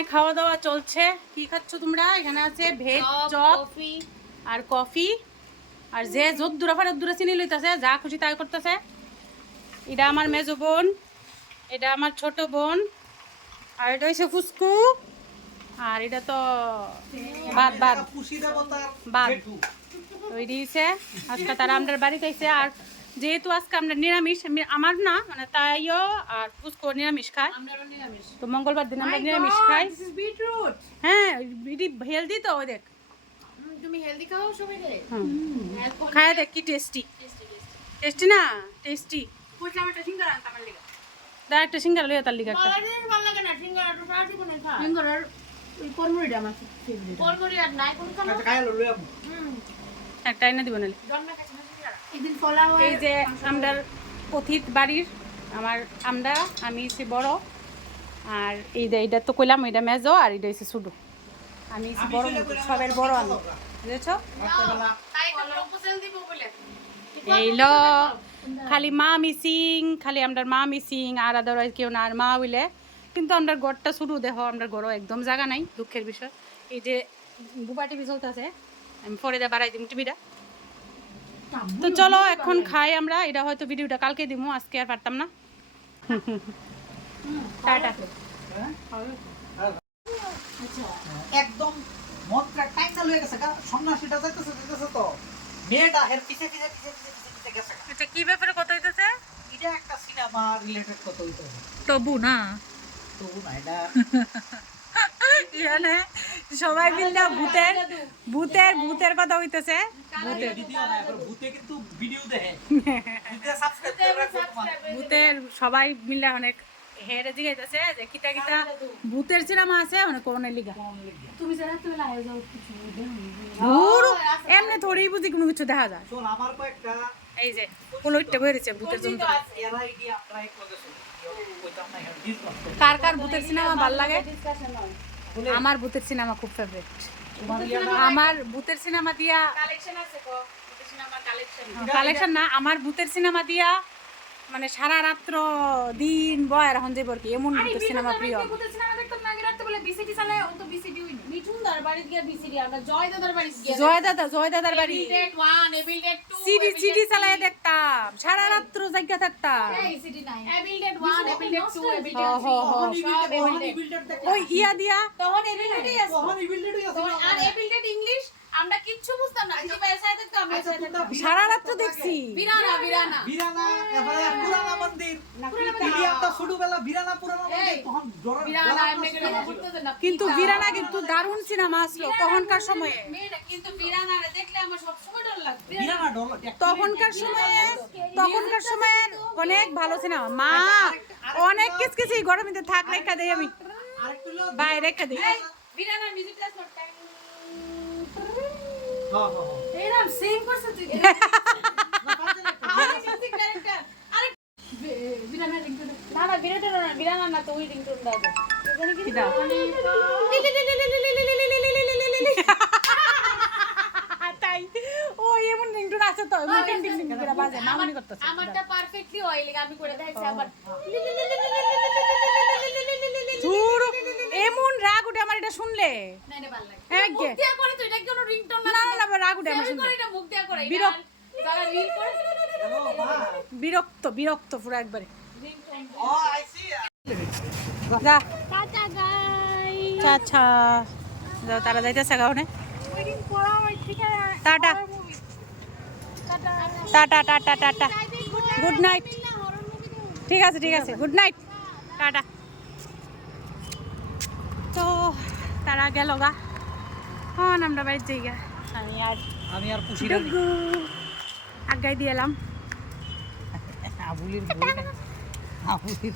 এখানে খাওয়া দাওয়া চলছে। কি খাচ্ছ তোমরা? এখানে আছে ভেজ চপ আর কফি, আর যে যত দূরা ফারে দূরে চিনি লইতেছে, যা খুশি তাই করতেছে। এটা আমার মেজো বোন, এটা আমার ছোট বোন, আর এটা হচ্ছে ফুসকু, আর এটা তো বাদ বাদ বাদ ওই দিয়েছে। আজকে তারা আমাদের বাড়িতে আইছে, আর যেহেতু আজকে আমরা নিরামিষ, আমার না মানে তাইও আর ফুসকু নিরামিষ খায়, তো মঙ্গলবার দিন আমরা নিরামিষ খাই। হ্যাঁ এটি হেলদি তো, ওই দেখ তুমি হেলদি খাও সবাই রে। খায় দেখ কি টেস্টি, টেস্টি না টেস্টি। কইলাম একটা সিঙ্গারা আনতে আমার লাগা। দা একটা সিঙ্গারা লইয়া তার লিগা একটা। ভালো লাগে না সিঙ্গারা, তো সারাটি কোনে খা। সিঙ্গারার ওই কর্মরিটা আমার ফেভারিট। কর্মরি আর নাই কোন খানা। আচ্ছা খাইলো লইয়া। একটা এনে দিব নালে। জন্মে খাইছ না সিঙ্গারা। একদিন ফলাও। এই যে আমরার পথিত বাড়ির আমরা আমি হচ্ছে বড়, আর এইটা তো কইলাম এটা মেজো, আর এটা হচ্ছে ছোট। আমি হচ্ছে বড়, সবের বড় আমি, বুঝেছো? তাই তো প্রপোজাল দিব বলে। এইলো খালি মা মিসিং, খালি আমরার মা মিসিং, আর আদারওয়াইজ কেউ না। আর মা বলে কিন্তু আমরার ঘরটা শুরু দেখো, আমরার ঘরও একদম জায়গা নাই, দুঃখের বিষয়। এই যে বুবা টিভি চলতেছে, আমি পরে যা বাড়াই দিম টিভিটা। তো চলো এখন খাই আমরা। এটা হয়তো ভিডিওটা কালকে দিমু, আজকে আর পারতাম না। টাটা। একদম মনটা টাইনা লয়ে গেছে, সন্ন্যাসীটা যাইতেছে তো মেয়েটা হের পিছে পিছে পিছে পিছে পিছে গেছে। এটা কি ব্যাপারে কথা হইতেছে? এটা একটা সিনেমা রিলেটেড কথা হইতেছে। তবু না না এটা ইয়ানে সবাই মিলে ভূতের ভূতের ভূতের কথা হইতেছে। ভূতের ভিডিও না, এখন ভূতে কিন্তু ভিডিও দেখে। ভূতে সাবস্ক্রাইব করে রাখো তোমার। ভূতের সবাই মিলে অনেক হেরে জিগাইতেছে যে কিতা কিতা ভূতের সিনেমা আছে অনেক কোন লিগা। তুমি যারা তুমি লাইও যাও কিছু দেখো। দূর এমনি থোড়ি বুঝি কোনো কিছু দেখা যায়। শোন আমার কয়েকটা এই যে কলইটটা বেরিয়েছে ভূতের জন্য। এরা আইডিয়া আমরা এক লগে শুনি কইতাম না এখন ডিসকাস করব। কার কার ভূতের সিনেমা ভালো লাগে? ডিসকাশন হয়। আমার ভূতের সিনেমা খুব ফেভারিট। তোমার ইয়াটা আমার ভূতের সিনেমা দিয়া কালেকশন আছে কো? Cinema collection. কালেকশন না, আমার ভূতের সিনেমা দিয়া মানে সারা রাত্র দিন বয় এখন যে বরকি এমন ভূতের সিনেমা প্রিয়। ভূতের সিনেমা দেখতাম না, রাতে বলে বিসিডি চালায়, ও তো বিসিডি হইনি। মিঠুন দার বাড়ি গিয়া বিসিডি, আমরা জয় দাদার বাড়ি গিয়া। জয় দাদার বাড়ি এবিল 1, এবিল 2, সিডি চালায় দেখতাম, সারা রাত্র জায়গা থাকতাম। বিসিডি নাই। এবিল 1, এবিল 2, এবিল হ, হ, হ। 3। ওই ইয়া দিয়া তখন এবিলডেই আছে। কখন ইবিল্ডেডই আছে না? আর এবিলডেড ইংলিশ আমরা কিচ্ছু বুঝতাম না। দিদি ভাই সাথে তো আমরা সাথে সারা রাত্র দেখছি। বিরানা বিরানা এবারে পুরানা মন্দির ইলিয়াটা ছোটবেলা বিরানা পুরানা মন্দির তখন জোরে বিরানা এমনি করে করতে না। কিন্তু বিরানা কিন্তু দারুণ সিনেমা আসলো তখনকার সময়ে। মেয়েটা কিন্তু বিরানা দেখলে আমার সব সময় ডর লাগতো। বিরানা ডর তখনকার সময়ে অনেক ভালো সিনেমা। মা অনেক কিছু গরমে থাক রেখা দেই আমি আরেকটু হলো বাইরে রেখা দেই। বিরানা মিউজিকটা শর্ট টাইম। হ্যাঁ হ্যাঁ এরকম সেম করছ তুই। আরে মিউজিক ডাইরেক্টর। আরে বিরানা রিংটোন। না না বিরানা না তো ওই রিংটোন দাও। এখানে কি দাও? তাই ও এমন রিংটোন আছে তো এমন টিং টিং টিং করে বাজে মামুনি করতেছে। আমারটা পারফেক্টলি হয় লাগা আমি করে দেখাইছি আবার। ধুর এমন রাগ উঠে আমার এটা শুনলে। না এটা ভালো লাগে। হ্যাঁ মুখ দিয়া করে তো এটা কি কোনো রিংটোন না। না না রাগ উঠে আমার শুনলে। করে এটা মুখ দিয়া করে। বিরক্ত। যারা রিল করে বিরক্ত পুরো একবারে। রিংটোন। ও আই সি যা টাটা গাইস। আচ্ছা যাও তারা যাইতেছে গাওনে। ওইদিন পড়া হয় ঠিক আছে। Tata tata tata tata good night. ঠিক আছে গুড নাইট টাটা। তো তারা গেল গা, হন আমরা বাড়ির জায়গা। আমি আর পুষিরা আগাই দিয়ে এলাম। আবুলির বই আবুলির